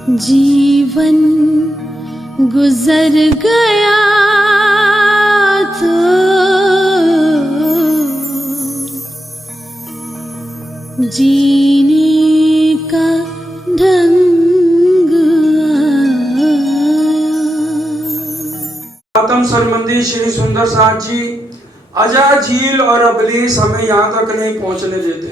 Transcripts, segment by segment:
जीवन गुजर गया तो जीने का ढंग आया। आत्म संबंधी श्री सुंदर साथ जी, अजा झील और अबलीस हमें यहाँ तक नहीं पहुँचने देते।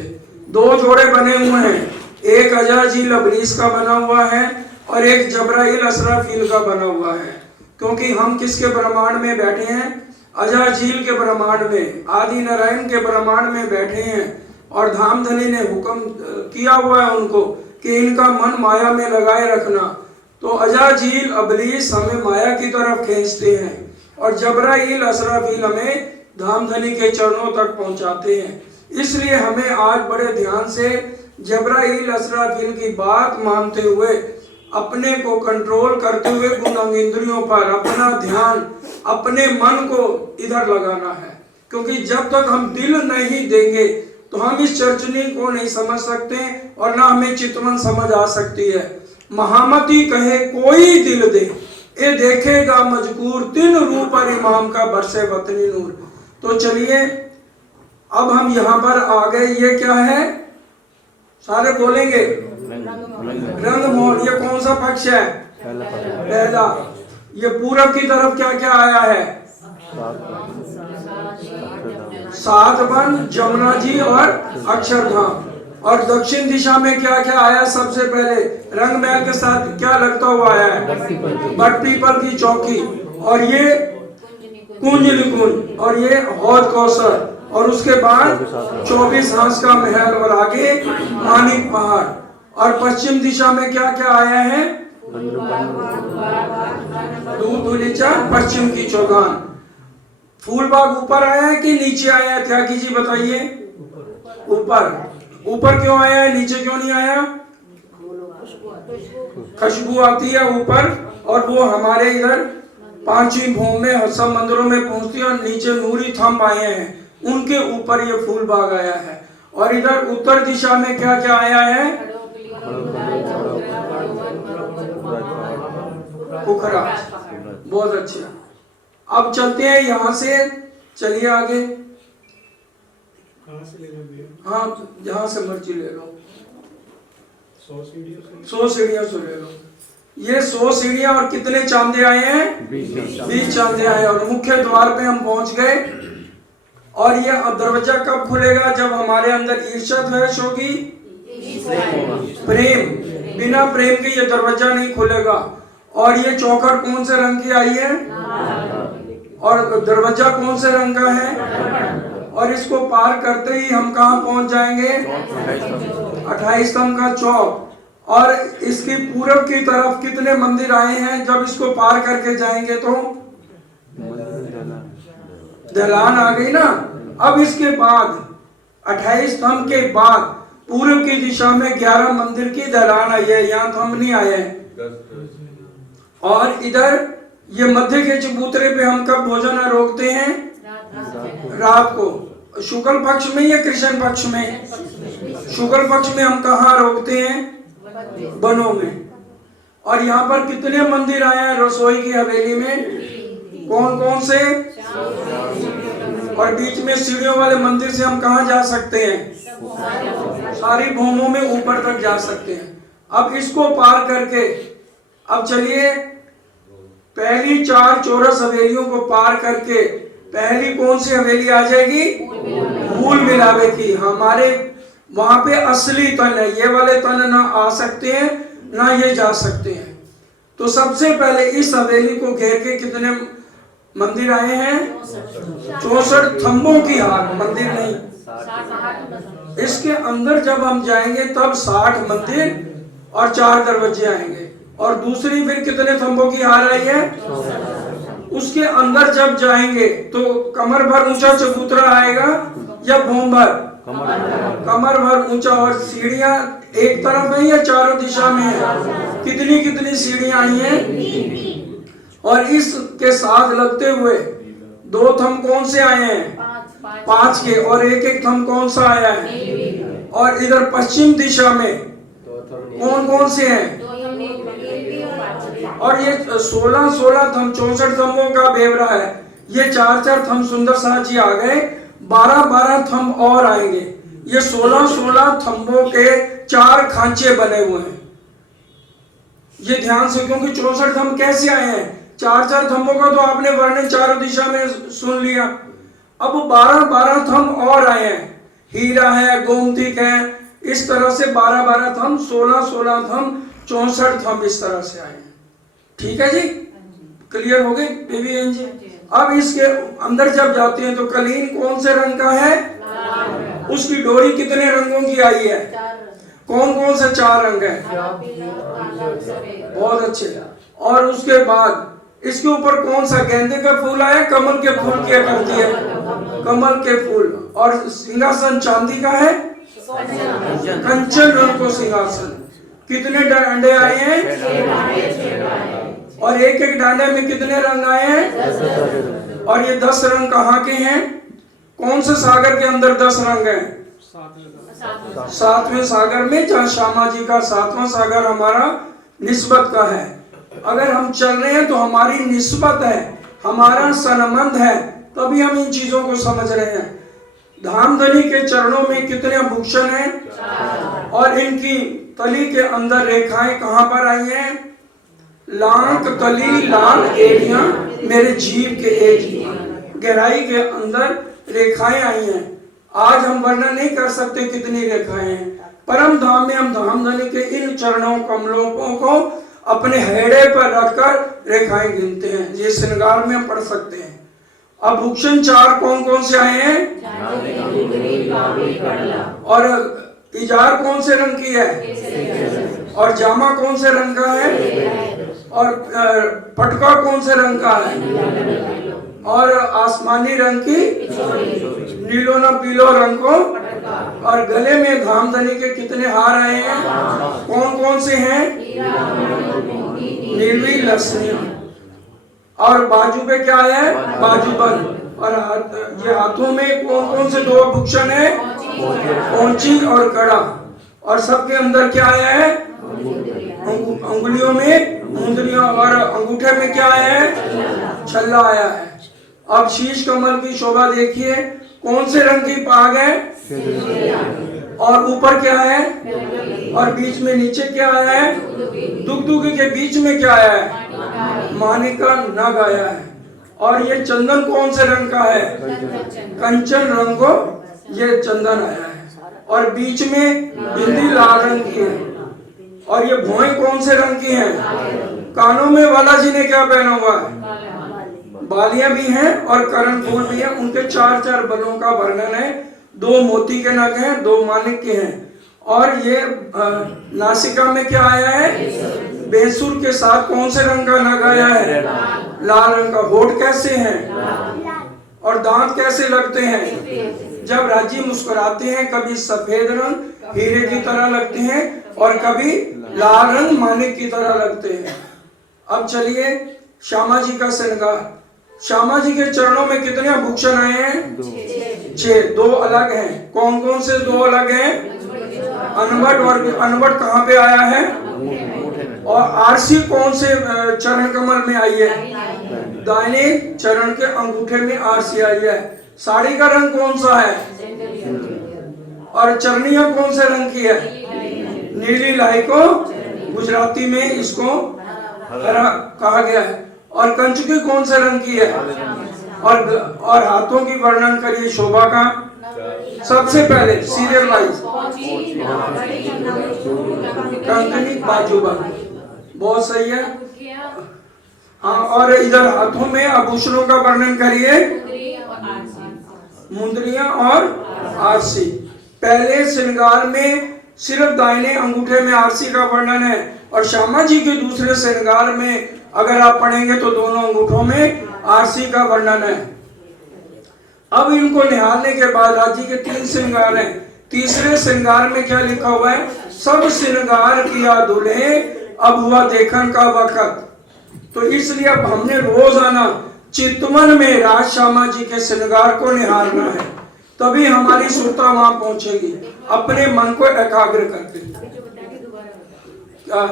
दो जोड़े बने हुए हैं, एक अजा झील अबलीस का बना हुआ है और एक जबराइल असराफील का बना हुआ है। क्योंकि हम किसके ब्रह्मांड में बैठे हैं? अजा झील के ब्रह्मांड में, आदि नारायण के ब्रह्मांड में बैठे हैं। और धामधनी ने हुक्म किया हुआ है उनको कि इनका मन माया में लगाए रखना। तो अजा झील अबलीस हमें माया की तरफ खींचते हैं और जबराइल असराफील हमें धामधनी के चरणों तक पहुंचाते हैं। इसलिए हमें आज बड़े ध्यान से जबराइल असराफील की बात मानते हुए, अपने को कंट्रोल करते हुए गुण अंग इंद्रियों पर अपना ध्यान, अपने मन को इधर लगाना है। क्योंकि जब तक हम दिल नहीं देंगे तो हम इस चर्चनी को नहीं समझ सकते और ना हमें चितवन समझ आ सकती है। महामती कहे कोई दिल दे, ये देखेगा मजबूर, तीन रूप पर इमाम का बरसे वतनी नूर। तो चलिए अब हम यहाँ पर आ गए। ये क्या है? सारे बोलेंगे रंग मोहन। ये कौन सा पक्ष है? पहला। ये पूरब की तरफ क्या क्या आया है? सात वन, जमुना जी और अक्षरधाम। और दक्षिण दिशा में क्या क्या आया? सबसे पहले रंग महल के साथ क्या लगता हुआ आया है? बट पीपल की चौकी, और ये कुंज निकुंज, और ये हौद कौसर, और उसके बाद 24 हांस का महल, और आगे मानिक पहाड़। और पश्चिम दिशा में क्या क्या आया है? दूध धुलीचा, पश्चिम की चौगान। फूलबाग ऊपर आया है कि नीचे आया है? त्यागी जी बताइए। ऊपर। ऊपर क्यों आया है, नीचे क्यों नहीं आया? खुशबू आती है ऊपर, और वो हमारे इधर पांचवी भूमि में सब मंदिरों में पहुंचती है। और नीचे नूरी थंब आए हैं, उनके ऊपर ये फूल बाग आया है। और इधर उत्तर दिशा में क्या क्या आया है? पोखरा। बहुत अच्छा। अब चलते हैं यहाँ से, चलिए आगे। हाँ, जहाँ से मर्जी ले लो, 100 सीढ़ियों से ले लो। ये 100 सीढ़ियां और कितने चांदे आए हैं? 20 चांदे आए। और मुख्य द्वार पे हम पहुंच गए। और ये दरवाजा कब खुलेगा? जब हमारे अंदर ईर्ष्या द्वेष होगी, प्रेम। बिना प्रेम के ये दरवाजा नहीं खुलेगा। और ये चौखट कौन से रंग की आई है? और दरवाजा कौन से रंग का है? और इसको पार करते ही हम कहाँ पहुंच जाएंगे? 28 स्तंभ का चौक। और इसकी पूरब की तरफ कितने मंदिर आए हैं? जब इसको पार करके जाएंगे तो दलान आ गई ना। अब इसके बाद 28 स्तंभ के बाद पूर्व की दिशा में 11 मंदिर की दलान आई है। यहाँ तो हम नहीं आए हैं। और इधर ये मध्य के चबूतरे पे हम कब भोजन रोकते हैं? रात को। शुक्ल पक्ष में या कृष्ण पक्ष में? शुक्ल पक्ष में हम कहाँ रोकते हैं? बनों में। और यहाँ पर कितने मंदिर आए हैं रसोई की हवेली में? कौन कौन से? और बीच में सीढ़ियों वाले मंदिर से हम कहाँ जा सकते हैं? सारी भूमों में ऊपर तक जा सकते हैं। अब इसको पार करके अब चलिए पहली 4 चौरस हवेलियों को पार करके पहली कौन सी हवेली आ जाएगी? मूल मिलावे की। हमारे वहां पे असली तन है। ये वाले तन ना आ सकते हैं ना ये जा सकते हैं। तो सबसे पहले इस हवेली को घेर के कितने मंदिर आए हैं? 64 थंबों की हार, मंदिर नहीं। इसके अंदर जब हम जाएंगे तब 60 मंदिर और 4 दरवाजे आएंगे। और दूसरी फिर कितने थंबों की हार आई है? उसके अंदर जब जाएंगे तो कमर भर ऊंचा चबूतरा आएगा या भूम भर? कमर भर ऊंचा। और सीढ़ियां एक तरफ है या चारों दिशा में है? कितनी कितनी सीढ़ियां आई हैं? और इसके साथ लगते हुए 2 थंब कौन से आए हैं? 5 के। और एक एक थंब कौन सा आया है? और इधर पश्चिम दिशा में कौन कौन से हैं? और ये 16 थंब 64 थंबों का बेवरा है। ये 4 थंब सुंदर साथ जी आ गए, 12 थंब और आएंगे। ये 16 थंबों के 4 खांचे बने हुए हैं। ये ध्यान से, क्योंकि 64 थंब कैसे आए हैं? 4 थंबों का तो आपने वर्णन चारों दिशा में सुन लिया। अब 12 थंब और आए हैं, हीरा है, गोमतिक है, इस तरह से 12 थंब, 16 थंब, 64 थंब इस तरह से आए हैं। ठीक है जी, क्लियर हो गई बेबी बहन जी? अब इसके अंदर जब जाते हैं तो कलीन कौन से रंग का है? उसकी डोरी कितने रंगों की आई है? कौन कौन से 4 रंग है? बहुत अच्छे। और उसके बाद इसके ऊपर कौन सा गेंदे का फूल आया? कमल के फूल क्या करती है? कमल के फूल। और सिंहासन चांदी का है, कंचन रंग को सिंहासन। कितने डंडे आए हैं? और एक एक डांडे में कितने रंग आए हैं? और ये 10 रंग कहाँ के हैं? कौन से सागर के अंदर 10 रंग हैं? 7वें सागर में, जहाँ श्यामा जी का 7वां सागर हमारा निस्बत का है। अगर हम चल रहे हैं तो हमारी निस्बत है, हमारा संबंध है, तभी हम इन चीजों को समझ रहे हैं। धामधनी के चरणों में कितने भूषण हैं? और इनकी तली के अंदर रेखाएं कहाँ पर आई हैं? लांक तली लाल एड़ियां मेरे जीव के एक गहराई के अंदर रेखाएं आई हैं। आज हम वर्णन नहीं कर सकते कितनी रेखाएं हैं। परम धाम में हम धामधनी के इन चरणों कमलों को अपने हेड़े पर रखकर रेखाएं गिनते हैं। ये श्रृंगार में हम पढ़ सकते हैं। अब भूषण 4 कौन कौन से आए हैं? और इजार कौन से रंग की है? और जामा कौन से रंग का है? और पटका कौन से रंग का है? और आसमानी रंग की नीलो न पीलो रंग को। और गले में धामधनी के कितने हार आए हैं? कौन कौन से हैं? नीलवी लसनिया। और बाजू पे क्या है? बाजूबंद। और ये हाथों में कौन कौन से 2 भूषण है? पौंची और कड़ा। और सबके अंदर क्या आया है? अंगुलियों में मुंदरियां। और अंगूठे में क्या आया है? छल्ला आया है। अब शीश कमल की शोभा देखिए, कौन से रंग की पाग है? और ऊपर क्या है? और बीच में नीचे क्या आया है? दुगदुगी के बीच में क्या आया है? मानिक का नग आया है। और ये चंदन कौन से रंग का है? कंचन रंग को ये चंदन आया है। और बीच में बिंदी लाल रंग की है। और ये भौएं कौन से रंग की हैं? कानों में बालाजी ने क्या पहना हुआ है? बालियां भी हैं और करण फूल भी हैं। उनके 4 बलों का वर्णन है। 2 मोती के नग हैं, 2 मानिक के हैं। और ये नासिका में क्या आया है? बेसुर के साथ कौन से रंग का नग आया है? लाल रंग का। होठ कैसे हैं? और दांत कैसे लगते हैं? जब राजी मुस्कुराते हैं, कभी सफेद रंग हीरे की तरह लगते हैं और कभी लाल रंग मानिक की तरह लगते हैं। अब चलिए श्यामा जी का श्रृंगार। श्यामा जी के चरणों में कितने भूषण आए हैं? 6। 2 अलग हैं। कौन कौन से 2 अलग हैं? अनवट। और अनवट कहाँ पे आया है? और आरसी कौन से चरण कमल में आई है? दाहिने चरण के अंगूठे में आरसी आई है। साड़ी का रंग कौन सा है? और चरनिया कौन से रंग की है? नीली लाई को गुजराती में इसको कहा गया है। और कंचुकी कौन से रंग की है? और हाथों की वर्णन करिए शोभा का। सबसे पहले सीरियल वाइज कंकनी बाजूबंद। बहुत सही है। हाँ, और इधर हाथों में आभूषणों का वर्णन करिए। मुंदरियां और आरसी। पहले श्रृंगार में सिर्फ दाहिने अंगूठे में आरसी का वर्णन है। और श्यामा जी के दूसरे श्रृंगार में अगर आप पढ़ेंगे तो दोनों अंगूठों में आरसी का वर्णन है। अब इनको निहारने के बाद राज्य के 3 श्रृंगार हैं। तीसरे श्रृंगार में क्या लिखा हुआ है? सब श्रृंगार किया दूल्हे, अब हुआ देखन का वक्त। तो इसलिए अब हमने रोजाना चितवन में राज श्यामा जी के श्रृंगार को निहारना है, तभी हमारी सुरता वहां पहुंचेगी। अपने मन को एकाग्र करके। क्या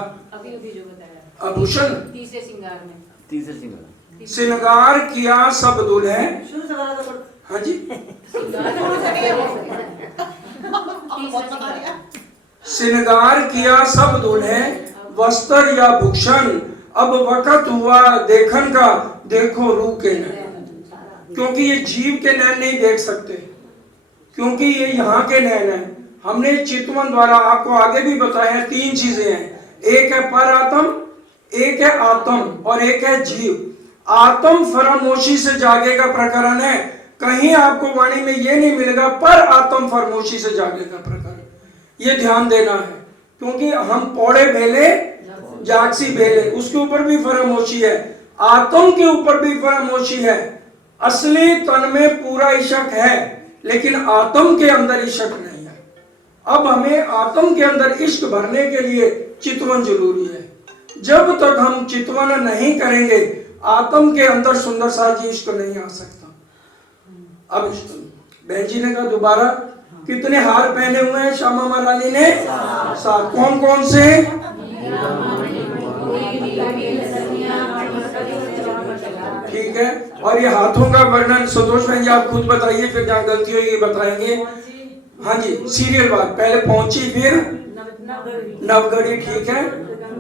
आभूषण तीसरे श्रृंगार में श्रृंगार किया सब दूल्हे। हाँ जी, श्रृंगार किया सब दूल्हे, वस्त्र या भूषण, अब वक़्त हुआ देखन का, देखो रूह के नैन। क्योंकि ये जीव के नैन नहीं देख सकते, क्योंकि ये यहाँ के नैन है। हमने चितवन द्वारा आपको आगे भी बताया 3 चीजें हैं, एक है पर आत्म, एक है आत्म और एक है जीव। आत्म फरामोशी से जागेगा प्रकरण है, कहीं आपको वाणी में ये नहीं मिलेगा पर आत्म फरामोशी से जागेगा प्रकरण। ये ध्यान देना है, क्योंकि हम पौड़े भेले जागसी भेले, उसके ऊपर भी फरामोशी है, आत्म के ऊपर भी फरामोशी है। असली तन में पूरा इशक है, लेकिन आत्म के अंदर इशक नहीं है। अब हमें आत्म के अंदर इश्क भरने के लिए चितवन जरूरी है। जब तक हम चितवन नहीं करेंगे, आत्म के अंदर सुंदर साजी इश्क नहीं आ सकता। अब बहन जी ने कहा दोबारा, कितने हार पहने हुए हैं श्यामा महारानी ने? 7। कौन कौन से? ठीक है, और ये हाथों का वर्णन संतोष बहन जी आप खुद बताइए, फिर जहाँ गलती होगी बताएंगे। हाँ जी, सीरियल बात, पहले पहुंची, फिर नवगढ़ी, ठीक है,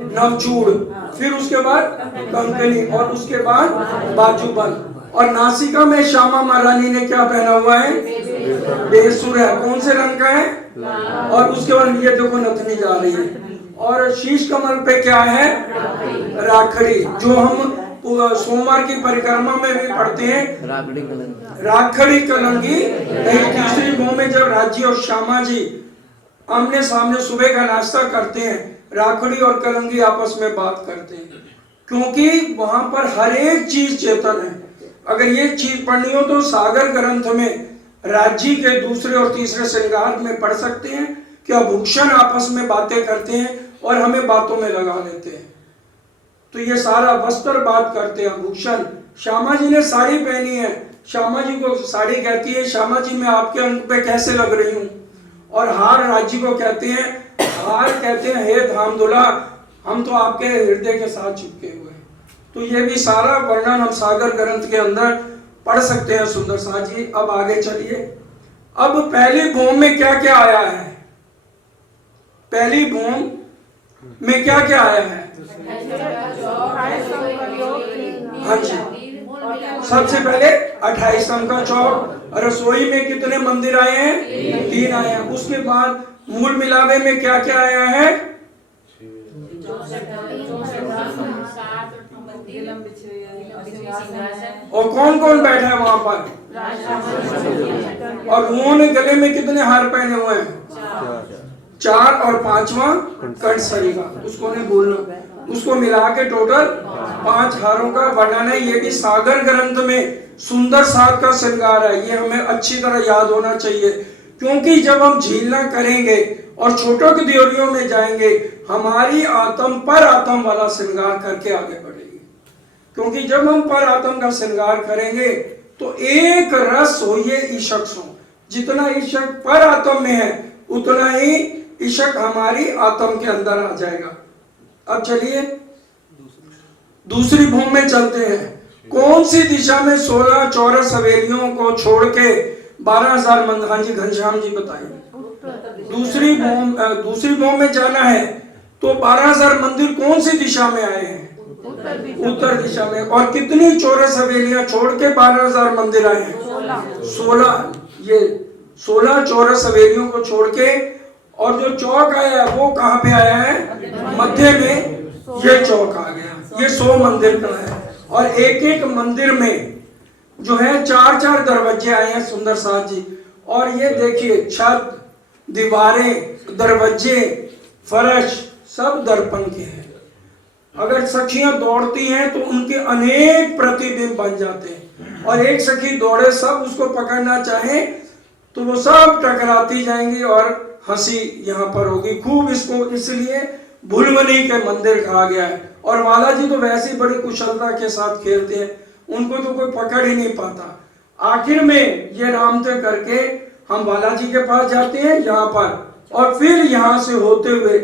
नवचूड़, फिर उसके बाद कंकनी और उसके बाद बाजूबंद। और नासिका में श्यामा महारानी ने क्या पहना हुआ है? बेसुर है। कौन से रंग का है? और उसके बाद ये देखो नथनी जा रही है। और शीश कमल पे क्या है? राखड़ी, जो हम सोमवार की परिक्रमा में भी पढ़ते हैं, राखड़ी कलंगी। तीसरी भों में जब राज्य और श्यामा जी आमने सामने सुबह का नाश्ता करते हैं, राखड़ी और कलंगी आपस में बात करते हैं, क्योंकि वहां पर हर एक चीज चेतन है। अगर ये चीज पढ़नी हो तो सागर ग्रंथ में राज्य के दूसरे और तीसरे श्रृंगार में पढ़ सकते हैं कि आभूषण आपस में बातें करते हैं और हमें बातों में लगा लेते हैं। तो ये सारा वस्त्र बात करते हैं, आभूषण। श्यामा जी ने साड़ी पहनी है, श्यामा जी को साड़ी कहती है, श्यामा जी मैं आपके अंग पे कैसे लग रही हूँ। और हार राज्य को कहते हैं, हार कहते हैं हे धामदुला, हम तो आपके हृदय के साथ चिपके हुए हैं। तो ये भी सारा वर्णन हम सागर ग्रंथ के अंदर पढ़ सकते हैं सुंदर सा जी। अब आगे चलिए। अब पहली भूम में क्या क्या आया है? पहली भूम में क्या क्या आया है? हाँ जी, सबसे पहले 28 अंक का चौक। रसोई में कितने मंदिर आए हैं? 3 आए हैं। उसके बाद मूल मिलावे में क्या क्या आया है? और कौन कौन बैठा है वहां पर? और उन्होंने गले में कितने हार पहने हुए हैं? 4 और 5वां कंठसरी का, उसको नहीं भूलना। उसको मिला के टोटल 5 हारों का वर्णन है। ये भी सागर ग्रंथ में सुंदर साग का श्रृंगार है। ये हमें अच्छी तरह याद होना चाहिए, क्योंकि जब हम झीलना करेंगे और छोटों की द्योरियों में जाएंगे, हमारी आत्म पर आत्म वाला श्रृंगार करके आगे बढ़ेगी। क्योंकि जब हम पर आत्म का श्रृंगार करेंगे तो एक रस हो ये ईशक सो। जितना ईशक पर आत्म में है, उतना ही ईशक हमारी आत्म के अंदर आ जाएगा। अब चलिए दूसरी भूमि में चलते हैं। कौन सी दिशा में 16 चौरस हवेलियों को छोड़ के 12,000 मंदिर? हाँ जी, घनश्याम जी बताइए। दूसरी भूमि में जाना है तो 12,000 मंदिर कौन सी दिशा में आए हैं? उत्तर दिशा में। और कितनी चौरस हवेलियां छोड़ के 12,000 मंदिर आए हैं? 16। ये 16 चौरस हवेलियों को छोड़ के, और जो चौक आया है वो कहाँ पे आया है? मध्य में ये चौक आ गया। ये 100 मंदिर का है। और एक एक मंदिर में जो है 4-4 दरवाजे आए हैं सुंदर साथ जी। और ये देखिए छत, दीवारें, दरवाजे, फर्श सब दर्पण के हैं। अगर सखियां दौड़ती हैं तो उनके अनेक प्रतिबिंब बन जाते हैं, और एक सखी दौड़े सब उसको पकड़ना चाहे तो वो सब टकराती जाएंगी और हंसी यहाँ पर होगी खूब। इसको इसलिए भुलवनी के मंदिर कहा गया है। और वाला जी तो वैसे ही बड़ी कुशलता के साथ खेलते हैं, उनको तो कोई पकड़ ही नहीं पाता। आखिर में ये रामते करके हम बालाजी के पास जाते हैं यहाँ पर, और फिर यहाँ से होते हुए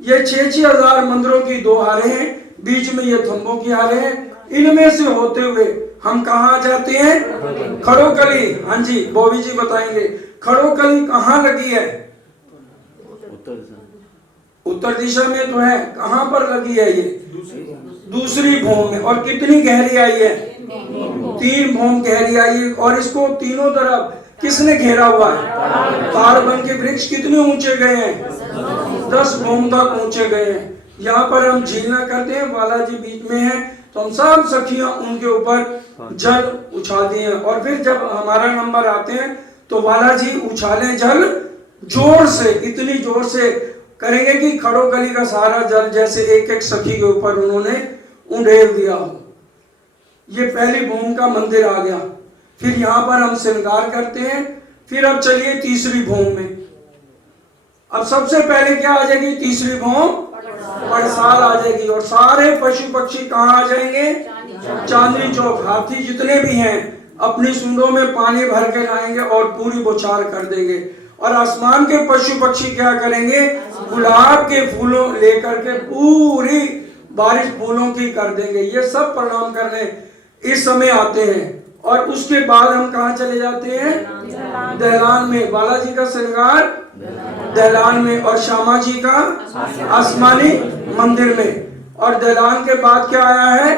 ये 6-6 हजार मंदिरों की 2 हारें हैं, बीच में ये थंबों की हालें हैं। इनमें से होते हुए हम कहाँ जाते हैं? खड़ोकली। हाँ जी, बॉबी जी बताएंगे खड़ोकली कहाँ लगी है? उत्तर दिशा में तो है, कहाँ पर लगी है ये? दूसरी भौम में। और कितनी गहरी आई है? 3 भौम गहरी आई है। और इसको तीनों तरफ किसने घेरा हुआ है? ताड़वन के वृक्ष कितने ऊंचे गए हैं? 10 भौम तक ऊंचे गए हैं। यहाँ पर हम झीलना करते हैं, बालाजी बीच में है, तो हम सब सखियां उनके ऊपर जल उछालती हैं। और फिर जब हमारा नंबर आते हैं तो बालाजी उछाले जल जोर से, इतनी जोर से करेंगे कि खड़ोकली का सारा जल जैसे एक एक सखी के ऊपर उन्होंने उंडेल दिया हो। ये पहली भौम का मंदिर आ गया। फिर यहाँ पर हम श्रृंगार करते हैं। फिर अब चलिए तीसरी भौम में। अब सबसे पहले क्या आ जाएगी? तीसरी भौम पड़साल आ जाएगी। और सारे पशु पक्षी कहाँ आ जाएंगे? चांदनी चौक। हाथी जितने भी हैं अपनी सूंडों में पानी भर के लाएंगे और पूरी बौछार कर देंगे। और आसमान के पशु पक्षी क्या करेंगे? गुलाब के फूलों लेकर के पूरी बारिश फूलों की कर देंगे। ये सब प्रणाम करने इस समय आते हैं। और उसके बाद हम कहाँ चले जाते हैं? दहलान में। बालाजी का श्रृंगार दहलान में और श्यामा जी का आसमानी मंदिर में। और दहलान के बाद क्या आया है?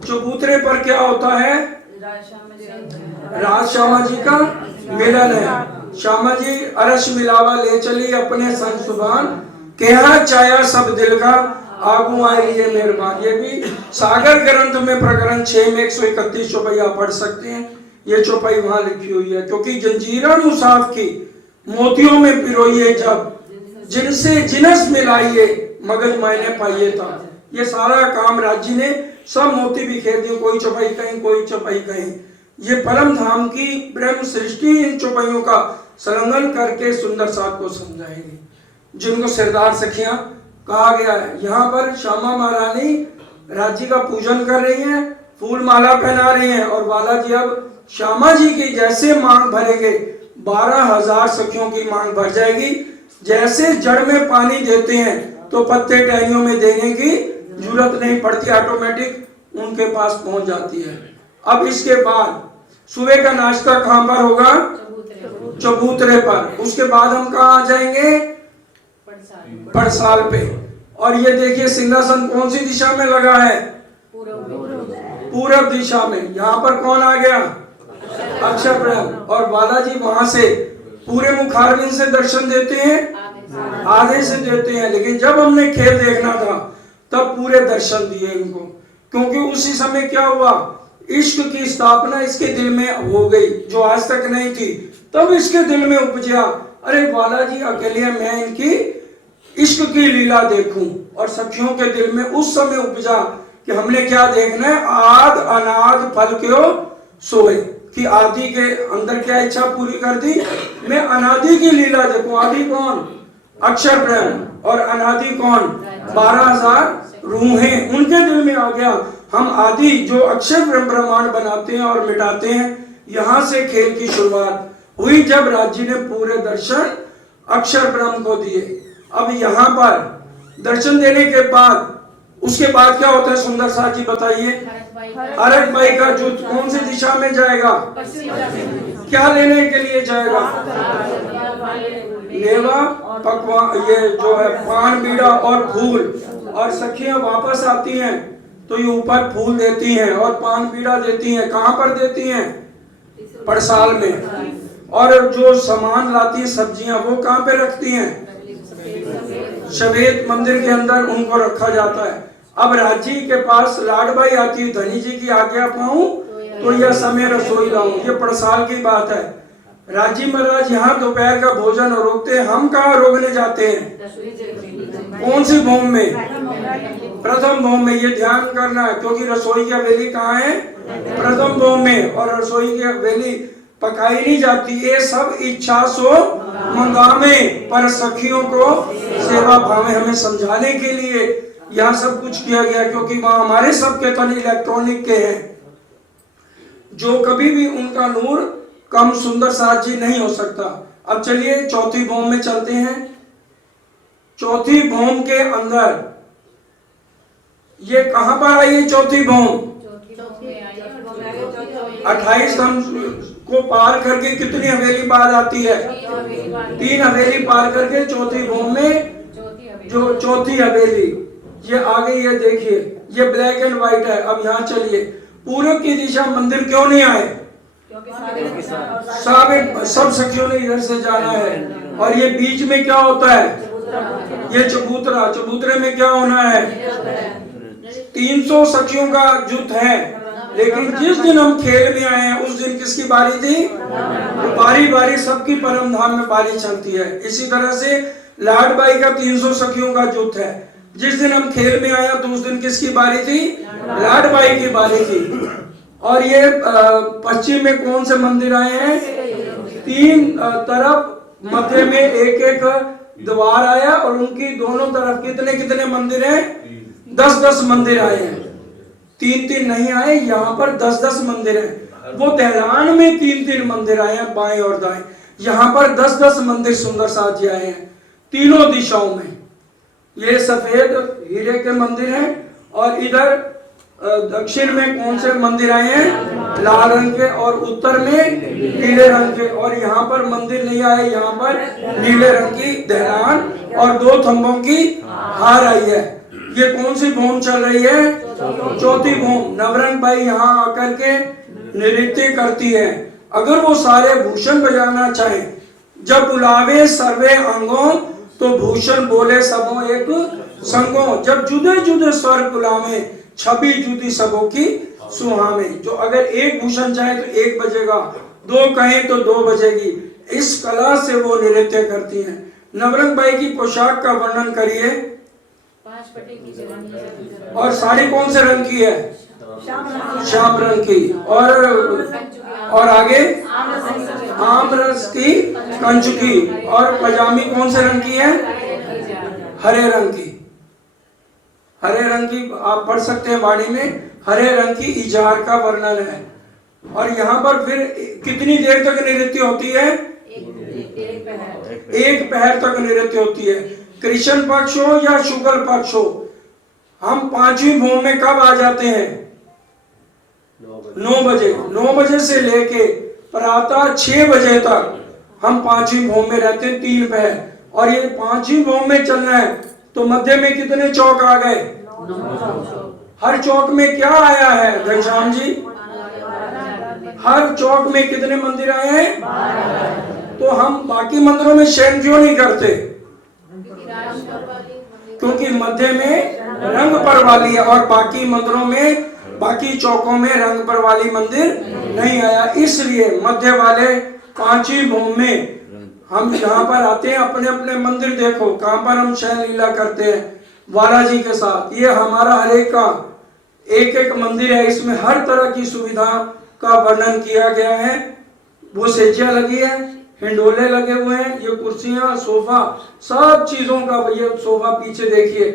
चबूतरे पर क्या होता है? राज श्यामा जी का मिलन है। श्यामा जी अरश मिलावा ले चली अपने संग सुभान, कहा चाया सब दिल का आगू आए लिए मेहरबान। ये भी सागर ग्रंथ में प्रकरण 6 में 131 चौपाई आप पढ़ सकते हैं। ये चौपाई वहां लिखी हुई है। क्योंकि जंजीरा मुसाफ की मोतियों में पिरोइए जब, जिनसे जिनस मिलाइए मगज मायने पाइए था। ये सारा काम राज्य ने सब मोती बिखेर दिए, कोई चौपाई कहीं कोई चौपाई कहीं। ये परम धाम की ब्रह्म सृष्टि इन चौपाइयों का संलग्न करके सुंदर साथ को समझाएंगे, जिनको सरदार सखियां कहा गया है। यहाँ पर श्यामा महारानी राज्य का पूजन कर रही हैं, फूल माला पहना रही हैं। और बालाजी अब श्यामा जी की जैसे मांग भरेंगे 12,000 सखियों की मांग भर जाएगी। जैसे जड़ में पानी देते हैं तो पत्ते टहनियों में देने की जरूरत नहीं पड़ती, ऑटोमेटिक उनके पास पहुंच जाती है। अब इसके बाद सुबह का नाश्ता कहां पर होगा? चबूतरे पर। उसके बाद हम कहाँ आ जाएंगे? पड़साल पे। और ये देखिए सिंहासन कौन सी दिशा में लगा है? पूरब दिशा में। यहाँ पर कौन आ गया? अक्षर ब्रह्म। और बालाजी वहां से पूरे मुखारबिंद से दर्शन देते हैं, आधे से देते हैं। लेकिन जब हमने खेल देखना था तब पूरे दर्शन दिए इनको। क्योंकि उसी समय क्या हुआ? इश्क की स्थापना इसके दिल में हो गई, जो आज तक नहीं थी। तब इसके दिल में उपजा, अरे बालाजी अकेले मैं इनकी इश्क की लीला देखूं। और सखियों के दिल में उस समय उपजा कि हमने क्या देखना है? आद अनाद फल क्यों सोए, कि आदि के अंदर क्या इच्छा पूरी कर दी, मैं अनादि की लीला देखूं। आदि कौन? अक्षर ब्रह्म। और अनादि कौन? 12,000 रूहें। उनके दिल में आ गया हम आदि जो अक्षर ब्रह्म ब्रह्मांड बनाते हैं और मिटाते हैं। यहां से खेल की शुरुआत हुई जब राज्य ने पूरे दर्शन अक्षर ब्रह्म को दिए। अब यहाँ पर दर्शन देने के बाद उसके बाद क्या होता है? सुंदर साथ जी बताइए। हरक भाई का जूत कौन सी दिशा में जाएगा? क्या लेने के लिए जाएगा? मेवा पकवान, ये जो है पान बीड़ा और फूल। और सखियां वापस आती हैं तो ये ऊपर फूल देती हैं और पान बीड़ा देती हैं। कहाँ पर देती हैं? पड़साल में। और जो सामान लाती है सब्जियां वो कहाँ पे रखती हैं? शवेत मंदिर के अंदर उनको रखा जाता है। अब राजी के पास लाडबाई आती है, धनी जी की आज्ञा पाऊं तो यह समय रसोई लाऊं। ये पड़साल की बात है। राजी महाराज यहाँ दोपहर का भोजन रोकते हैं। हम कहाँ रोकने जाते हैं? कौन सी भौम में? प्रथम भौम में। ये ध्यान करना है क्योंकि रसोई की हवेली कहाँ है? प्रथम भौम में। और रसोई की हवेली पकाई नहीं जाती। ये सब इच्छा सो मंगावे, पर सखियों को सेवा भावे, हमें समझाने के लिए यहाँ सब कुछ किया गया। क्योंकि वहां हमारे सबके तन इलेक्ट्रॉनिक के हैं, जो कभी भी उनका नूर कम सुंदर साथ जी नहीं हो सकता। अब चलिए चौथी भौम में चलते हैं। चौथी भौम के अंदर ये कहाँ पर आई है चौथी भौम? 28 को पार करके कितनी हवेली पार आती है? 3 हवेली पार करके चौथी भौम में जो चौथी हवेली ये आ गई है। देखिए ये ब्लैक एंड व्हाइट है। अब यहाँ चलिए, पूर्व की दिशा मंदिर क्यों नहीं आए? सब सखियों ने इधर से जाना है। और ये बीच में क्या होता है? ये चबूतरा, चबूतरे में क्या होना है? 300 सखियों का जुट है। लेकिन जिस दिन हम खेल में आए हैं उस दिन किसकी बारी थी? तो बारी बारी सबकी परम धाम में बारी चलती है। इसी तरह से लाडबाई का 300 सखियों का जुट है। जिस दिन हम खेल में आया तो उस दिन किसकी बारी थी? लाडबाई की बारी थी। और ये पश्चिम में कौन से मंदिर आए हैं? 3 तरफ, मध्य में एक एक द्वार आया और उनकी दोनों तरफ कितने कितने मंदिर हैं? 10-10 मंदिर आए हैं। 3-3 नहीं आए, यहाँ पर 10-10 मंदिर हैं। वो दहलान में 3-3 मंदिर आए हैं, बाएं और दाएं। यहाँ पर 10-10 मंदिर सुंदर साथ जी आए हैं तीनों दिशाओं में। ये सफेद हीरे के मंदिर हैं। और इधर दक्षिण में कौन से मंदिर आए हैं? लाल रंग के। और उत्तर में नीले रंग के। और यहाँ पर मंदिर नहीं आए, यहाँ पर नीले रंग की दहलान और 2 थंबों की हार आई है। ये कौन सी भौम चल रही है? चौथी भौम। नवरंग बाई यहाँ आकर के नृत्य करती है। अगर वो सारे भूषण बजाना चाहे, जब बुलावे सर्वे अंगों तो भूषण बोले सबों एक संगों। जब जुदे जुदे स्वर बुलावे छवि जुदी सबों की सुहावे। जो अगर एक भूषण चाहे तो 1 बजेगा, 2 कहें तो 2 बजेगी। इस कला से वो नृत्य करती हैं। नवरंग बाई की पोशाक का वर्णन करिए। 5 पटे की। और साड़ी कौन से रंग की है? श्याम रंग की। और आगे आमरस की कंचुकी। और पजामी कौन से रंग की है? हरे रंग की। हरे रंग की आप पढ़ सकते हैं वाणी में। हरे रंग की इजार का वर्णन है। और यहाँ पर फिर कितनी देर तक नृत्य होती है? 1 पहर तक नृत्य होती है। कृष्ण पक्ष हो या शुक्ल पक्ष हो, हम 5वीं भौम में कब आ जाते हैं? 9 बजे। 9 बजे से लेके प्रातः 6 बजे तक हम 5वीं भौम में रहते हैं, 3 पहर। और ये 5वीं भौम में चलना है तो मध्य में कितने चौक आ गए? 9 हर चौक में क्या आया है घनश्याम जी? हर चौक में कितने मंदिर आए हैं? तो हम बाकी मंदिरों में शयन क्यों नहीं करते? क्योंकि मध्य में रंग पर वाली है और बाकी मंदिरों में, बाकी चौकों में रंग पर वाली मंदिर नहीं आया। इसलिए मध्य वाले 5वीं भौम में हम यहाँ पर आते हैं। अपने अपने मंदिर देखो कहाँ पर हम शयन लीला करते हैं बालाजी के साथ। ये हमारा हरे का एक एक मंदिर है। इसमें हर तरह की सुविधा का वर्णन किया गया है। वो सेजिया लगी है, हिंडोले लगे हुए हैं, ये कुर्सियां, सोफा, सब चीजों का। ये सोफा पीछे देखिए।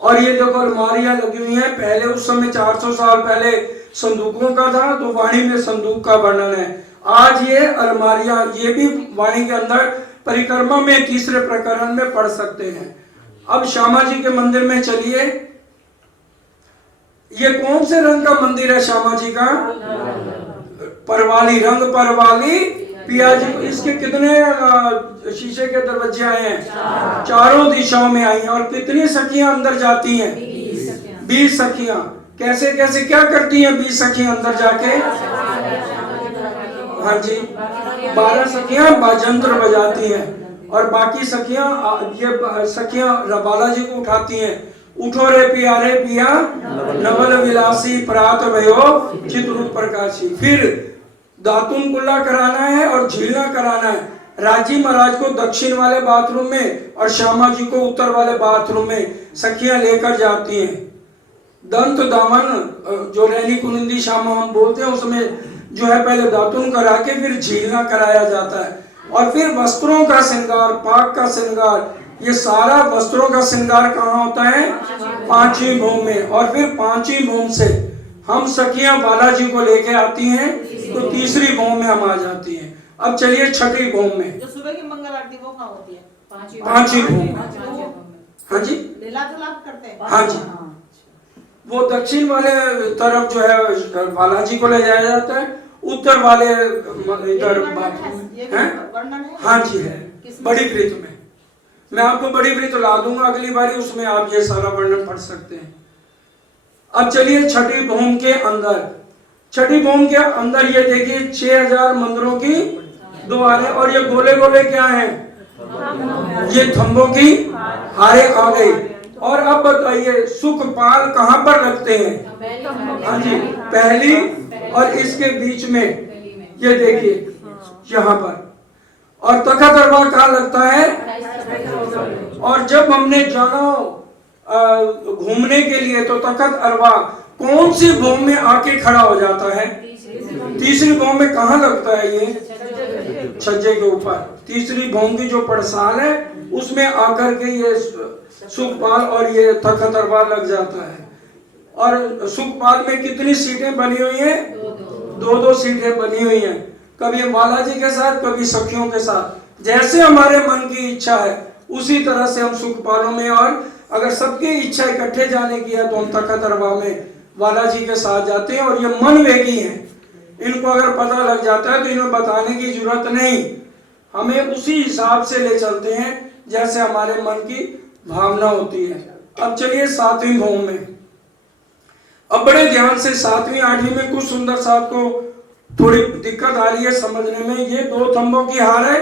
और ये देखो अलमारियां लगी हुई हैं। पहले उस समय 400 साल पहले संदूकों का था, तो वाणी में संदूक का वर्णन है। आज ये अलमारियां, ये भी वाणी के अंदर परिक्रमा में 3रे प्रकरण में पढ़ सकते हैं। अब श्यामा जी के मंदिर में चलिए। ये कौन से रंग का मंदिर है श्यामा जी का? परवाली रंग, परवाली पिया जी। इसके कितने शीशे के दरवाजे आए हैं? 4 दिशाओं में आई हैं। और कितनी सखियां अंदर जाती हैं? 20 सखियां। कैसे कैसे क्या करती हैं 20 सखियां अंदर जाके? हाँ जी, 12 सखियां बाजंत्र बजाती हैं। और बाकी सखियां, ये सखियां बालाजी को उठाती हैं। उठो रे प्यारे पिया नवल विलासी प्रात भयो चित्ररूप प्रकाशी। फिर दातुन कुल्ला कराना है और झीलना कराना है। राजी महाराज को दक्षिण वाले बाथरूम में और श्यामा जी को उत्तर वाले बाथरूम में सखियां लेकर जाती हैं। दंत दामन जो रैनी कुनिंदी श्यामा हम बोलते हैं, उसमें जो है पहले दातुन करा के फिर झीलना कराया जाता है। और फिर वस्त्रों का श्रृंगार, पाक का श्रृंगार, ये सारा वस्त्रों का श्रृंगार कहाँ होता है? 5वीं भौम में। और फिर 5वीं भौम से हम सखियां बालाजी को लेके आती हैं तो 3री भौम में हम आ जाती हैं। अब चलिए 6ठी भौम में। जो सुबह की मंगल आरती वो कहाँ होती है? 5वीं भौम। हाँ जी, लीला तो लाभ करते हैं। हाँ जी। वो दक्षिण वाले तरफ जो है बालाजी को ले जाया जाता है, उत्तर वाले इधर बाथरूम है। वर्णन है। हाँ जी है, बड़ी प्रीत में। मैं आपको बड़ी प्रीत ला दूंगा अगली बारी, उसमें आप ये सारा वर्णन पढ़ सकते हैं। अब चलिए छठी भूमि के अंदर। छठी भूमि के अंदर ये देखिए 6000 मंदिरों की द्वारें, और ये गोले गोले क्या हैं? ये थंबों की हारे आ गई। और अब बताइए सुखपाल कहाँ पर लगते हैं? हाँ जी, पहली और इसके बीच में ये देखिए यहाँ पर। और तखत अरबा कहाँ लगता है? और जब हमने जाना घूमने के लिए तो तखत अरबा कौन सी भूमि में आके खड़ा हो जाता है? तीसरी भूमि में। कहाँ लगता है ये? छज्जे के ऊपर। तीसरी भूमि की जो पड़साल है उसमें आकर के ये सुखपाल और ये तखत अरबा लग जाता है। और सुखपाल में कितनी सीटें बनी हुई हैं? दो सीटें बनी हुई हैं, कभी बालाजी के साथ, कभी सखियों के साथ। जैसे हमारे मन की इच्छा है उसी तरह से हम सुखपालों में, और अगर सबकी इच्छा इकट्ठे जाने की है तो हम तखत अरबा में बालाजी के साथ जाते हैं। और ये मन वेगी हैं, इनको अगर पता लग जाता है तो इन्हें बताने की जरूरत नहीं, हमें उसी हिसाब से ले चलते हैं जैसे हमारे मन की भावना होती है। अब चलिए 7वीं भूमि में। अब बड़े ध्यान से 7वीं 8वीं में कुछ सुंदर साथ को थोड़ी दिक्कत आ रही है समझने में। ये 2 थंबों की हार है,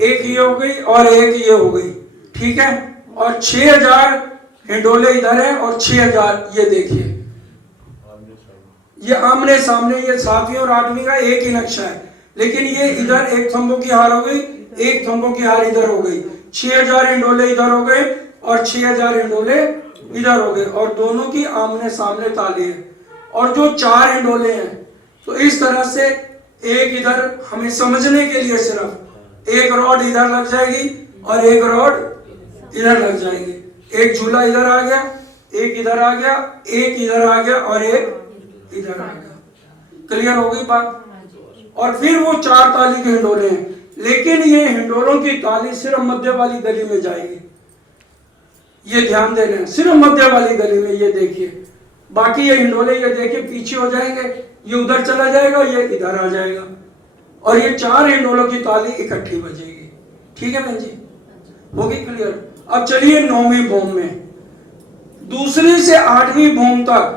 एक ये हो गई और एक ये हो गई, ठीक है। और 6000 हिंडोले इधर है और 6000 ये देखिए, ये आमने सामने। ये 7वीं और 8वीं का एक ही नक्शा है, लेकिन ये इधर एक थंबों की हार हो गई, एक थंबों की हार इधर हो गई। 6000 हिंडोले इधर हो गए और 6000 हिंडोले इधर हो गए, और दोनों की आमने सामने ताले हैं। और जो 4 हिंडोले हैं तो इस तरह से एक इधर, हमें समझने के लिए सिर्फ एक रॉड इधर लग जाएगी और एक रॉड इधर लग जाएगी। एक झूला इधर आ गया, एक इधर आ गया, एक इधर आ गया और एक इधर आ गया। क्लियर हो गई बात? और फिर वो 4 ताली के हिंडोले हैं, लेकिन ये हिंडोलों की ताली सिर्फ मध्य वाली गली में जाएगी। ये ध्यान दे रहे हैं, सिर्फ मध्य वाली गली में। ये देखिए, बाकी ये हिंडोले ये देखिए पीछे हो जाएंगे, ये उधर चला जाएगा, ये इधर आ जाएगा, और ये 4 हिंडोलों की ताली इकट्ठी बजेगी। ठीक है बहन जी, होगी क्लियर? अब चलिए 9वीं भूमि में। दूसरी से 8वीं भूमि तक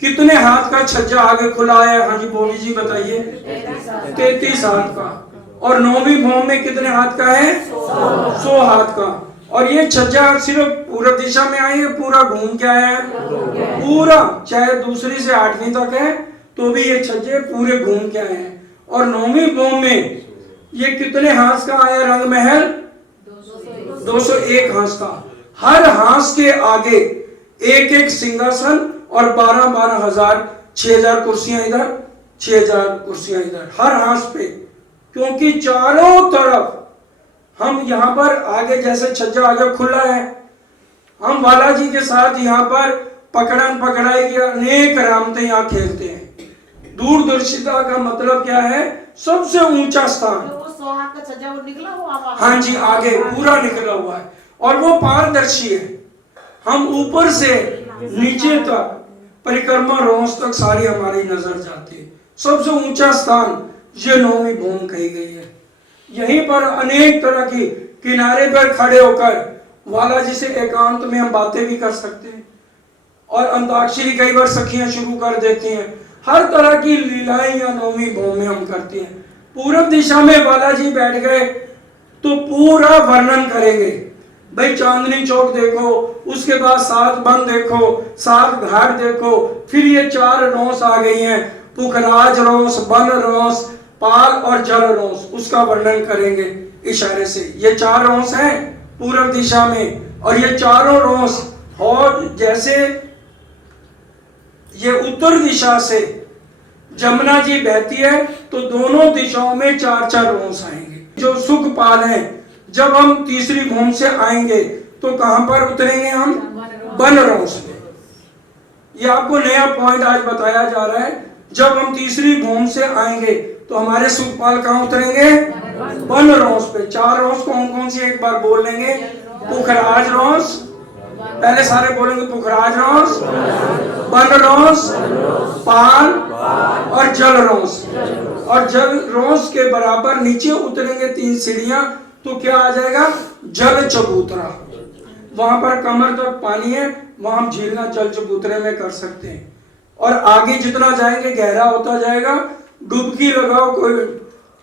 कितने हाथ का छज्जा आगे खुला है? हाँ जी बोली जी बताइए। 33 हाथ का। और 9वीं भूमि में कितने हाथ का है? 100 हाथ का। और ये छज्जा सिर्फ पूर्व दिशा में आई है, पूरा घूम के आया है, पूरा, चाहे दूसरी से 8वीं तक है तो भी ये छज्जे पूरे घूम के आए हैं। और 9वीं भूमि में ये कितने हाथ का आया रंग महल? 201 हाथ का। हर हाथ के आगे एक एक सिंहासन और 12-12 हजार, 6000 कुर्सियां इधर, 6000 कुर्सियां इधर, हर हाथ पे। क्योंकि चारों तरफ हम यहाँ पर आगे जैसे छज्जा आगे खुला है, हम बालाजी के साथ यहाँ पर पकड़न पकड़ाई की अनेक रामते यहाँ खेलते हैं। दूरदर्शिता का मतलब क्या है? सबसे ऊंचा स्थान। वो 100 हाथ का छज्जा वो निकला हुआ है। हाँ जी, आगे पूरा निकला हुआ है, और वो पारदर्शी है। हम ऊपर से नीचे तक परिक्रमा रोज तक सारी हमारी नजर जाती है। सबसे ऊंचा स्थान ये 9वीं भूमि कही गई है। यहीं पर अनेक तरह की किनारे पर खड़े होकर बालाजी से एकांत में हम बातें भी कर सकते हैं, और अंताक्षरी कई बार सखियां शुरू कर देती हैं। हर तरह की लीलाएं या 9वीं भूमि में हम करते हैं। पूर्व दिशा में बालाजी बैठ गए तो पूरा वर्णन करेंगे। भाई चांदनी चौक देखो, उसके बाद 7 बन देखो, 7 घाट देखो, फिर ये 4 रोस आ गई हैं, पुखराज रोस, बन रोस, पाल और जल रोस, उसका वर्णन करेंगे इशारे से। ये 4 रोस हैं पूर्व दिशा में, और ये चारों रोस, और जैसे ये उत्तर दिशा से जमुना जी बहती है तो दोनों दिशाओं में 4-4 रोस आएंगे। जो सुखपाल हैं, जब हम तीसरी भूमि से आएंगे तो कहां पर उतरेंगे? हम बन रोस में। ये आपको नया पॉइंट आज बताया जा रहा है। जब हम तीसरी भूमि से आएंगे तो हमारे सुखपाल कहां उतरेंगे? बन रोस पे। 4 रोस कौन कौन सी एक बार बोल लेंगे? पुखराज रोस, पहले सारे बोलेंगे पुखराज रोस, बन रोस, पाल और जल रोस। और जल रोस के बराबर नीचे उतरेंगे 3 सीढ़ियां तो क्या आ जाएगा? जल चबूतरा। वहां पर कमर तक पानी है, वहां हम झीलना जल चबूतरे में कर सकते हैं। और आगे जितना जाएंगे गहरा होता जाएगा। डुबकी लगाओ, कोई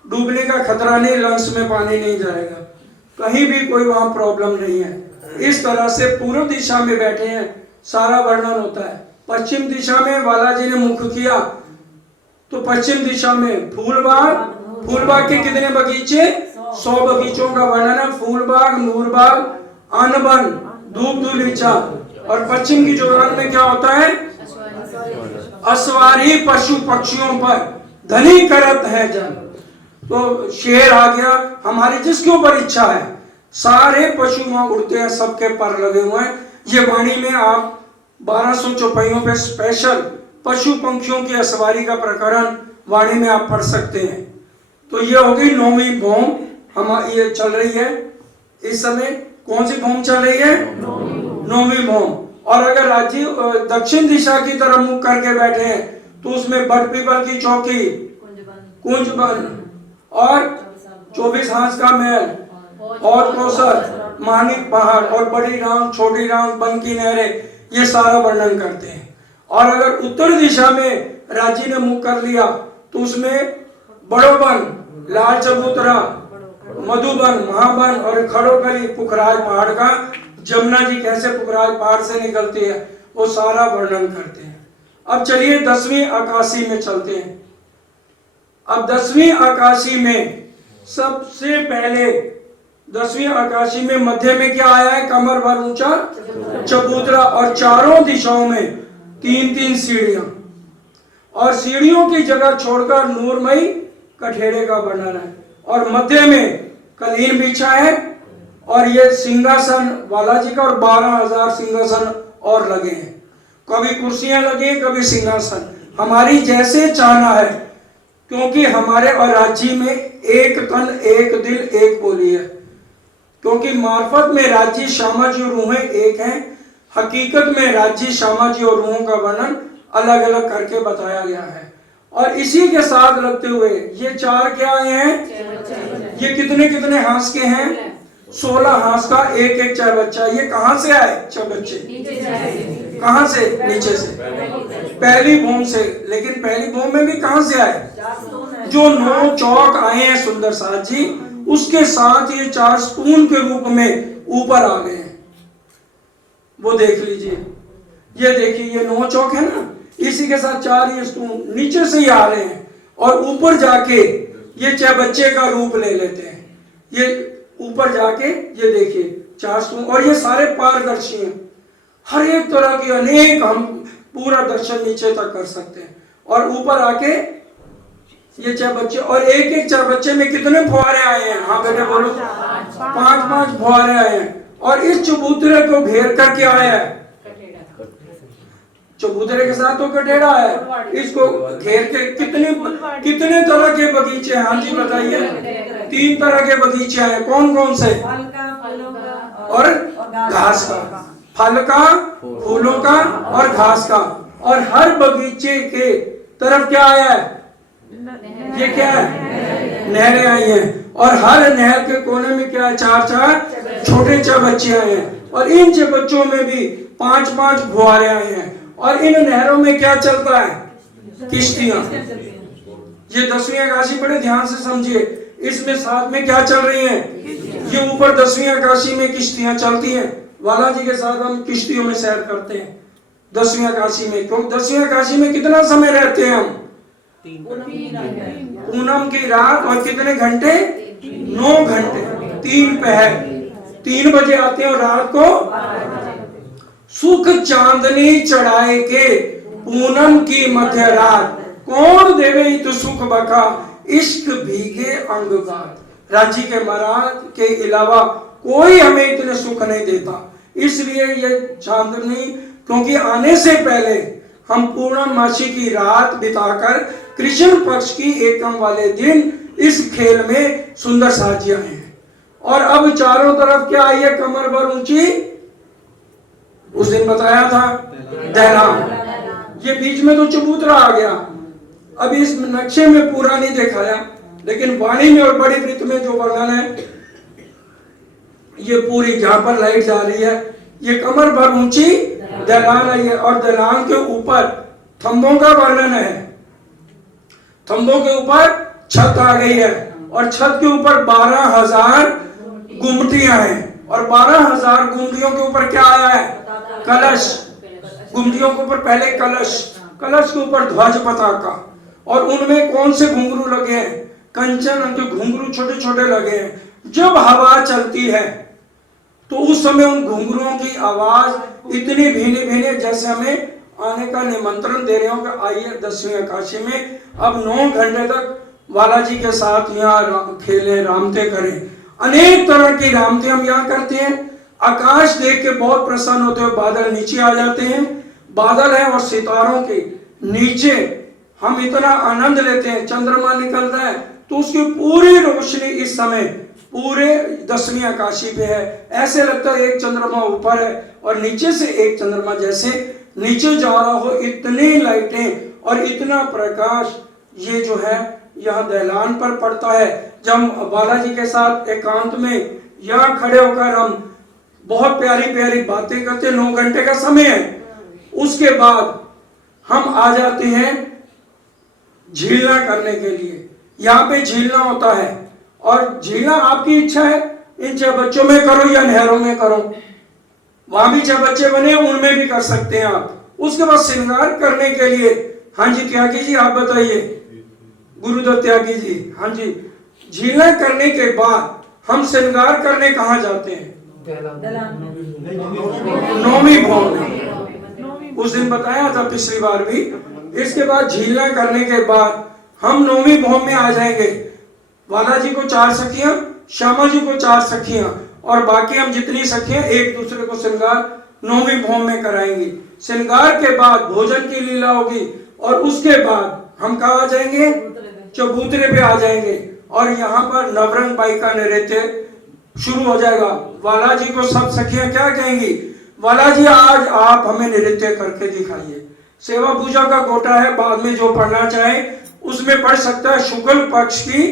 डूबने का खतरा नहीं, लंग्स में पानी नहीं जाएगा, कहीं भी कोई वहां प्रॉब्लम नहीं है। इस तरह से पूर्व दिशा में बैठे हैं, सारा वर्णन होता है। पश्चिम दिशा में बालाजी ने मुख किया तो पश्चिम दिशा में फूलबाग, फूलबाग के कितने बगीचे? 100 बगीचों का वर्णन है। फूलबाग, नूरबाग, अनबन, धूप धूलिचा। और पश्चिम की जोरान में क्या होता है? असवारी पशु पक्षियों पर धनी करत है जन। तो शेर आ गया, हमारी जिसके ऊपर इच्छा है सारे पशु वहां उड़ते हैं, सबके पर लगे हुए हैं। ये वाणी में आप 1200 चौपाइयों पे स्पेशल पशु पंखियों की असवारी का प्रकरण वाणी में आप पढ़ सकते हैं। तो ये हो गई 9वीं भौम हमारी ये चल रही है इस समय। कौन सी भौम चल रही है? 9वीं भौम। और अगर राजीव दक्षिण दिशा की तरफ मुख करके बैठे हैं तो उसमें बड़ पीपल की चौकी, कुंजबन और 24 हांस का महल और कौशल, मानिक पहाड़ और बड़ी रांग, छोटी रांग, बन की नहरें, ये सारा वर्णन करते हैं। और अगर उत्तर दिशा में राजी ने मुख कर लिया तो उसमें बड़ोबन, लाल चबूतरा, मधुबन, महाबन और खड़ोकली, पुखराज पहाड़ का, जमुना जी कैसे पुखराज पहाड़ से निकलती है, वो सारा वर्णन करते हैं। अब चलिए 10वीं आकाशी में चलते हैं। अब 10वीं आकाशी में सबसे पहले 10वीं आकाशी में मध्य में क्या आया है? कमर भर ऊंचा चबूतरा और चारों दिशाओं में 3-3 सीढ़ियां। और सीढ़ियों की जगह छोड़कर नूरमयी कठेरे का वर्णन है। और मध्य में कलीन बिछा है और ये सिंहासन बालाजी का, और 12,000 सिंहासन और लगे हैं। कभी कुर्सियां लगी, कभी सिंहासन, हमारी जैसे चाहना है। क्योंकि हमारे और राज्य में एक तन, एक दिल, एक बोली है। क्योंकि मार्फत में राज्य, सामाजी और रूहें एक हैं, हकीकत में राज्य, सामाजी और रूहों का वर्णन अलग अलग करके बताया गया है। और इसी के साथ लगते हुए ये 4 क्या आए हैं? ये कितने कितने हांस के हैं? 16 हांस का एक एक चबच्चा। ये कहां से आए चबच्चे? कहां से? नीचे से, पहली भूम से। लेकिन पहली भूम में भी कहां से आए? जो 9 चौक आए हैं सुंदर साथ जी, उसके साथ ये 4 स्पून के रूप में ऊपर आ गए हैं। वो देख लीजिए, ये देखिए, ये 9 चौक है ना, इसी के साथ 4 ये स्पून नीचे से ही आ रहे हैं और ऊपर जाके ये चबच्चे का रूप ले लेते हैं। ये ऊपर जाके ये देखिए 4 स्पून, और ये सारे पारदर्शी हैं। हर एक तरह की अनेक हम पूरा दर्शन नीचे तक कर सकते हैं। और ऊपर आके ये 4 बच्चे, और एक एक 4 बच्चे में कितने फुहारे आए हैं? हाँ बेटे बोलो। 5-5 फुहारे आए हैं। और इस चबूतरे को घेर कर क्या आया है? चबूतरे के साथ तो कटेरा है, इसको घेर के कितने तरह के बगीचे हैं? हाँ जी बताइए। 3 तरह के बगीचे हैं। कौन कौन से? और घास का, फल का, फूलों का और घास का। और हर बगीचे के तरफ क्या आया है? ये क्या है? नहरें आई हैं। और हर नहर के कोने में क्या है? 4-4 छोटे चबच्चे आए हैं। और इन चबच्चों में भी 5-5 फुहारे आए हैं। और इन नहरों में क्या चलता है? किश्तियां। ये 10वीं आकाशी बड़े ध्यान से समझिए, इसमें साथ में क्या चल रही हैं? ये ऊपर 10वीं आकाशी में किश्तियां चलती हैं। बालाजी के साथ हम किश्तियों में सैर करते हैं 10वीं आकाशी में। क्योंकि 10वीं आकाशी में कितना समय रहते हैं हम? पूनम की रात। और कितने घंटे? 9 घंटे, 3 पहर। 3 बजे आते हैं और रात को सुख चांदनी चढ़ाए के पूनम की मध्य रात, कौन देवे तो सुख बका इश्क भीगे अंगगात। राज्य के महाराज के अलावा कोई हमें इतने सुख नहीं देता। इसलिए ये चांदनी, क्योंकि आने से पहले हम पूर्णमासी की रात बिताकर कृष्ण पक्ष की एकम वाले दिन इस खेल में सुंदर साजिया हैं। और अब चारों तरफ क्या आई है? कमर भर ऊंची उस दिन बताया था दहलान, ये बीच में तो चबूतरा आ गया। अब इस नक्शे में पूरा नहीं दिखाया, लेकिन वाणी में और बड़ी वृत्त में जो वर्णन है, ये पूरी जहां पर लाइट जा रही है, ये कमर भर ऊंची दहलान है ये, और दहलान के ऊपर थंबों का वर्णन है। थंबों के ऊपर छत आ गई है, और छत के ऊपर 12,000 गुमटियां हैं, और 12,000 गुमटियों के ऊपर क्या आया है? कलश। गुमटियों के ऊपर पहले कलश, कलश के ऊपर ध्वज पताका, और उनमें कौन से घुंघरू लगे हैं? कंचन के घुंघरू छोटे छोटे लगे हैं। जब हवा चलती है तो उस समय उन घुंघरुओं की आवाज इतनी भीनी भीनी, जैसे हमें आने का निमंत्रण दे रहे हो कि आइए 10वीं आकाशी में अब 9 घंटे तक बालाजी के साथ यहाँ खेलें, रामते करें। अनेक तरह की रामते हम यहाँ करते हैं। आकाश देख के बहुत प्रसन्न होते हुए बादल नीचे आ जाते हैं। बादल है और सितारों के नीचे हम इतना आनंद लेते हैं। चंद्रमा निकलता है तो उसकी पूरी रोशनी इस समय पूरे 10वीं आकाशी पे है। ऐसे लगता है एक चंद्रमा ऊपर है और नीचे से एक चंद्रमा जैसे नीचे जा रहा हो। इतनी लाइटें और इतना प्रकाश ये जो है यहाँ दहलान पर पड़ता है। जब बालाजी के साथ एकांत में यहाँ खड़े होकर हम बहुत प्यारी प्यारी बातें करते, 9 घंटे का समय है। उसके बाद हम आ जाते हैं झीलना करने के लिए। यहाँ पे झीलना होता है और झीलना आपकी इच्छा है, इन 6 बच्चों में करो या नहरों में करो। वहां भी 6 बच्चे बने, उनमें भी कर सकते हैं आप। उसके बाद श्रृंगार करने के लिए, हाँ जी त्यागी जी आप बताइए, गुरुदत्त त्यागी जी। हाँ जी, झीलना करने के बाद हम श्रृंगार करने कहाँ जाते हैं? नौवीं भौम में। उस दिन बताया था पिछली बार भी। इसके बाद झीलना करने के बाद हम 9वीं भौम में आ जाएंगे। बालाजी को 4 सखियां, श्यामा जी को 4 सखियां, और बाकी हम जितनी सखियां एक दूसरे को श्रृंगार 9वीं भौम में कराएंगे। श्रृंगार के बाद भोजन की लीला होगी और उसके बाद हम कहाँ आ जाएंगे? चबूतरे पे आ जाएंगे और यहाँ पर नवरंग बाई का नृत्य शुरू हो जाएगा। बालाजी को सब सखियां क्या कहेंगी? बालाजी आज आप हमें नृत्य करके दिखाइए। सेवा पूजा का कोटा है, बाद में जो पढ़ना चाहे उसमें पढ़ सकता है। शुक्ल पक्ष की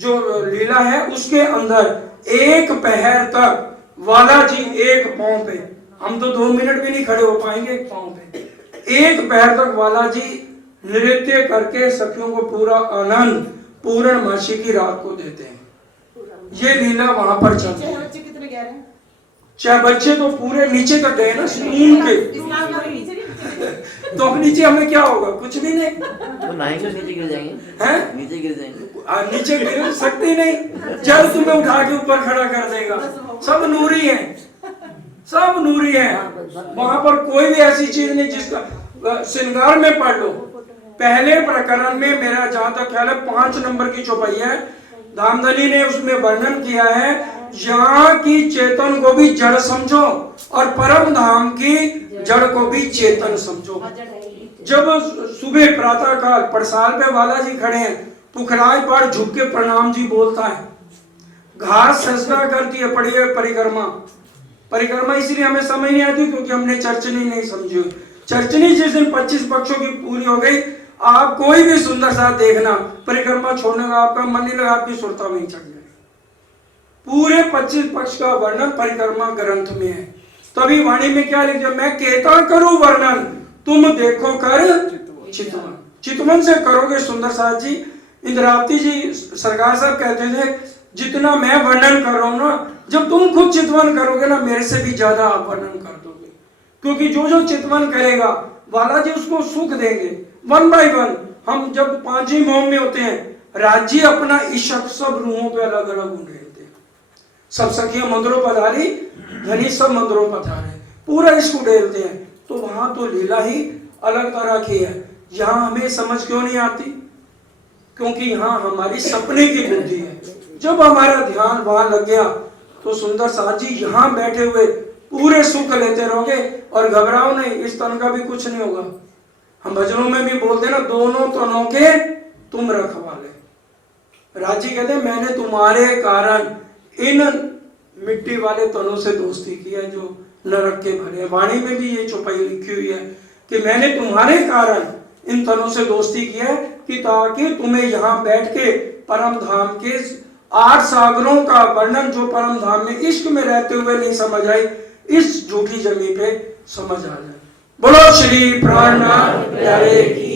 जो लीला है उसके अंदर 1 पहर तक बालाजी एक पांव पे, हम तो 2 मिनट भी नहीं खड़े हो पाएंगे एक पांव पे। 1 पहर तक बालाजी नृत्य करके सखियों को पूरा आनंद पूर्णमासी की रात को देते हैं। ये लीला वहां पर चलती है। बच्चे कितने गहरे हैं? 6 बच्चे तो पूरे नीचे तक गए ना, स्कूल के। तो अब नीचे हमें क्या होगा? कुछ भी नहीं। तो नहाएंगे नीचे गिर जाएंगे हैं? नीचे गिर जाएंगे। नीचे गिर सकते ही नहीं, जल तुम्हें उठा के ऊपर खड़ा कर देगा। सब नूरी है, सब नूरी है। वहां पर कोई भी ऐसी चीज नहीं जिसका श्रृंगार में पढ़ लो। पहले प्रकरण में मेरा जहां तक ख्याल है 5 नंबर की चौपाई है, धामधनी ने उसमें वर्णन किया है, यहाँ की चेतन को भी जड़ समझो और परम धाम की जड़ को भी चेतन समझो। जब सुबह प्रातः काल पड़साल पे बालाजी खड़े हैं, पुखराज पर झुक के प्रणाम जी बोलता है। घास सजदा करती है, पढ़िए परिक्रमा। परिक्रमा इसलिए हमें समझ नहीं आती क्योंकि हमने चर्चनी नहीं समझी। चर्चनी जिस दिन 25 पक्षों की पूरी हो गई, आप कोई भी सुंदर सा देखना, परिक्रमा छोड़ने का आपका मन नहीं लगा, आपकी सुरता में ही चढ़ जाए। पूरे 25 पक्ष का वर्णन परिक्रमा ग्रंथ में है। तभी वाणी में क्या लिखा? मैं कहता करूं वर्णन, तुम देखो कर चितवन। चितवन से करोगे सुंदर साथ जी। इंद्रावती जी सरकार साहब कहते थे, जितना मैं वर्णन कर रहा हूं ना, जब तुम खुद चितवन करोगे ना, मेरे से भी ज्यादा आप वर्णन कर दोगे। क्योंकि जो जो चितवन करेगा बालाजी उसको सुख देंगे। 1 by 1 हम जब 5वीं भौम में होते हैं, राज्य अपना इशक सब रूहों पे अलग अलग उंडेलते हैं। सब सखियां मंदिरों पधारी, धनी सब मंदिरों पधारे, पूरा इसको उड़ेलते हैं। तो वहां तो लीला ही अलग तरह की है। यहाँ हमें समझ क्यों नहीं आती? क्योंकि यहाँ हमारी सपने की बुद्धि है। जब हमारा ध्यान वहां लग गया तो सुंदर साथ जी यहाँ बैठे हुए पूरे सुख लेते रहोगे और घबराओ नहीं, इस तन का भी कुछ नहीं होगा। हम भजनों में भी बोलते ना, दोनों तनों के तुम रखवाले। राजी कहते मैंने तुम्हारे कारण इन मिट्टी वाले तनों से दोस्ती की है जो नरक के भरे। वाणी में भी ये चौपाई लिखी हुई है कि मैंने तुम्हारे कारण इन तनों से दोस्ती की है कि ताकि तुम्हें यहाँ बैठ के परम धाम के 8 सागरों का वर्णन जो परम धाम में इश्क में रहते हुए नहीं समझ आई, इस झूठी जमी पे समझ आ जाए। बोलो श्री प्राणनाथ प्यारे की